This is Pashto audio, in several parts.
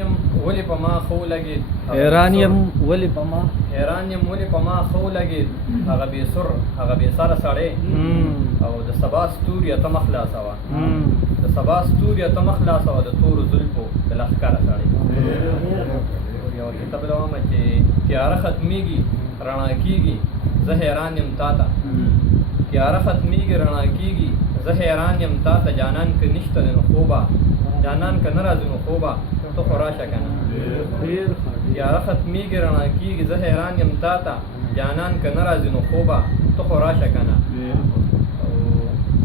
یم ولې په ما خو لګید حیران یم ولې په ما خو لګید هغه بې سر هغه بې سره سړی او د سبا ستوري ته مخ خلاصوه د سبا ستوري ته مخ خلاصوه د تورو زلفو د لښکره سړی یو کتاب لومه چې تیاره ختمیږي رڼا کیږي زه حیران یم تا ته تیاره ختمیږي رڼا کیږي زه حیران یم تا ته جانان که نشته دی نو خوبه جانان که نه راځي نو خوبه ته خو راشه که نه تیاره ختمیږي رڼا کیږي زه حیران یم تا ته جانان که نه راځي نو خوبه ته خو راشه که نه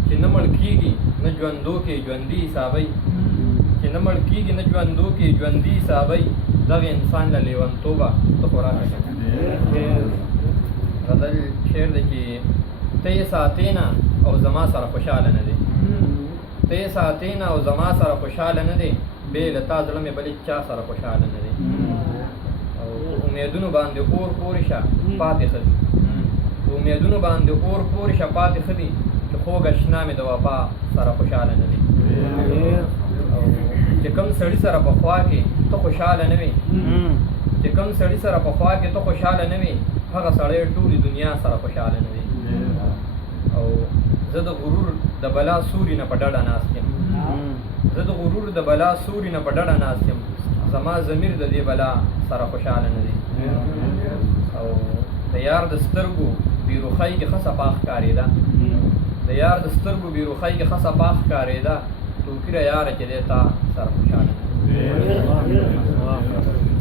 چې نه مړ کېږي نه ژوندو کې ژوندي حسابوي چې نه مړ کېږي نه ژوندو کې ژوندي حسابوي دغه انسان له لیونتوبه ته خو راشه که نه غزل شعر دی چې ته یې ساتې نه او زما سره خوشحاله نه دی ته یې ساتې نه او زما سره خوشحاله نه دی بې له تا زړه مې بل چا سره خوشحاله نه دی او امیدونو باندې اور پورې شه پاتې ښه دي امیدونو باندې اور پورې شه پاتې ښه دي چې خوږ اشنا مې د وفا سره خوشحاله نه دی او چې کوم سړي سره په خوا کې ته خوشحاله نه وي چې کوم سړي سره په خوا کې ته خوشحاله نه وي هغه سړی ټولې دنیا سره خوشحاله نه وي او زه د غرور د بلا سوري نه په ډډه ناست یم زه د غرور د بلا سوري نه په ډډه ناست یم زما ضمیر د دې بلا سره خوشحاله نه دی او د یار د سترګو بیروخی کې ښه صفا ښکارېده د یار د سترګو بیروخی کې ښه صفا ښکارېده توکیره یاره چې دی تا سره خوشحاله نه دی